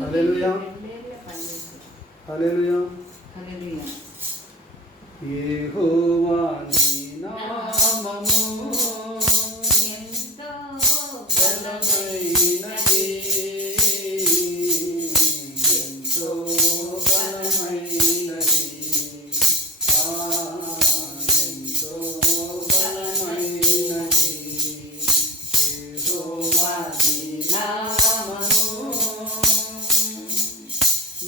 హల్లెలూయా. హల్లెలూయా. హల్లెలూయా. యెహోవా నీ నామము.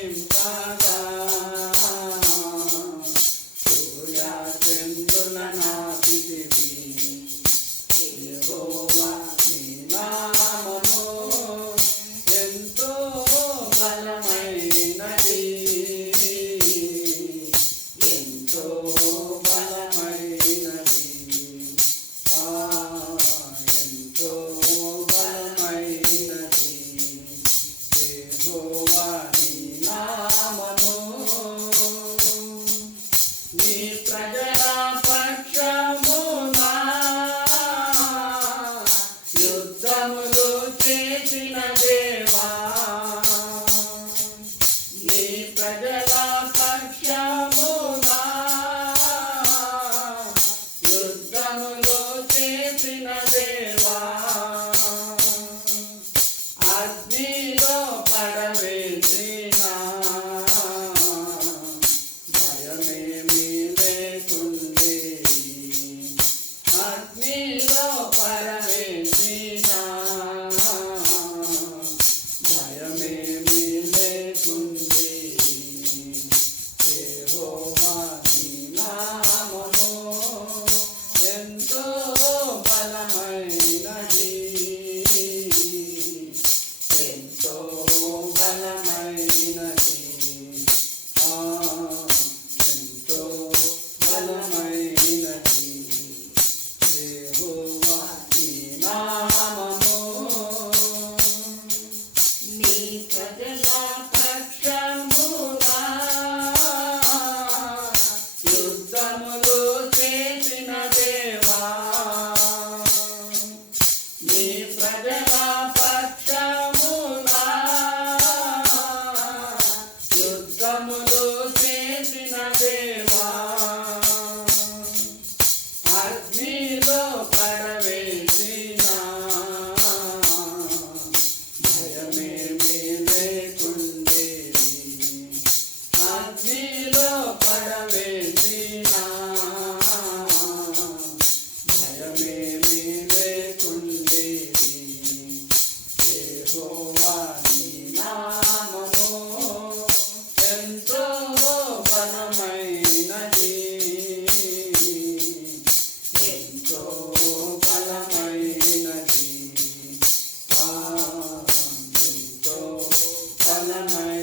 Senta Cristo. Radha Ram. la mano.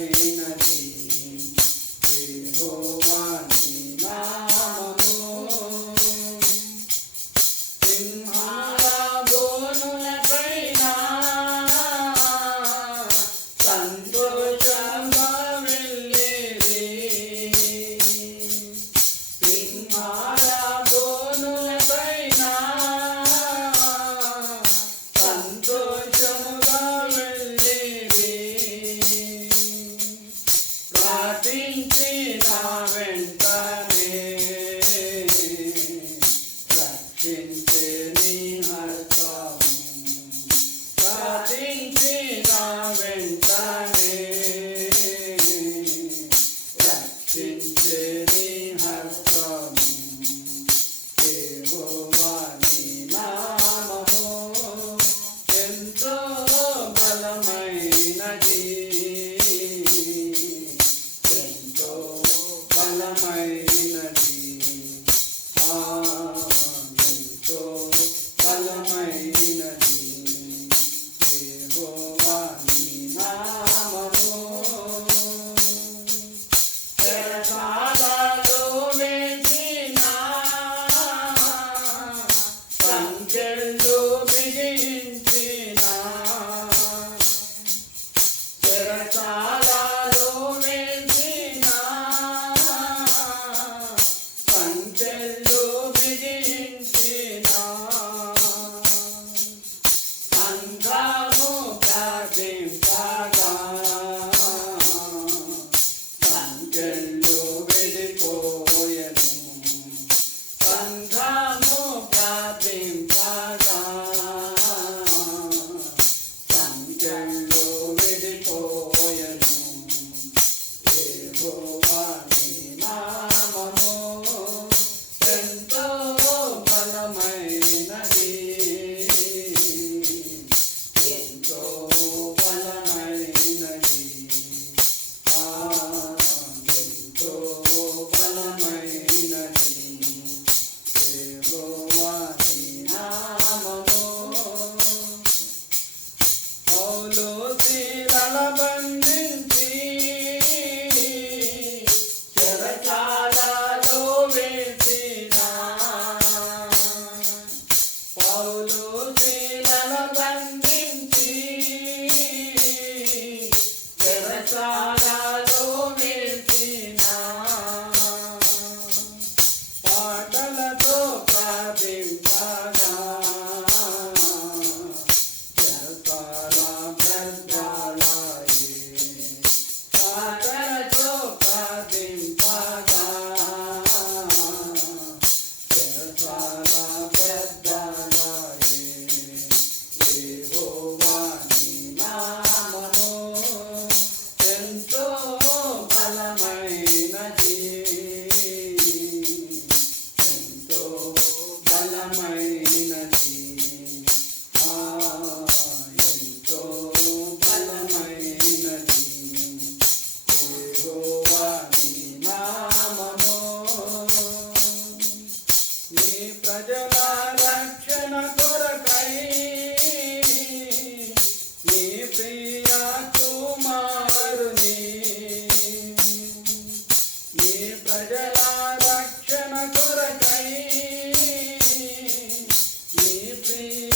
me, Raven. Yeah. ప్రజల రక్షణ కొరకై నీ ప్రియ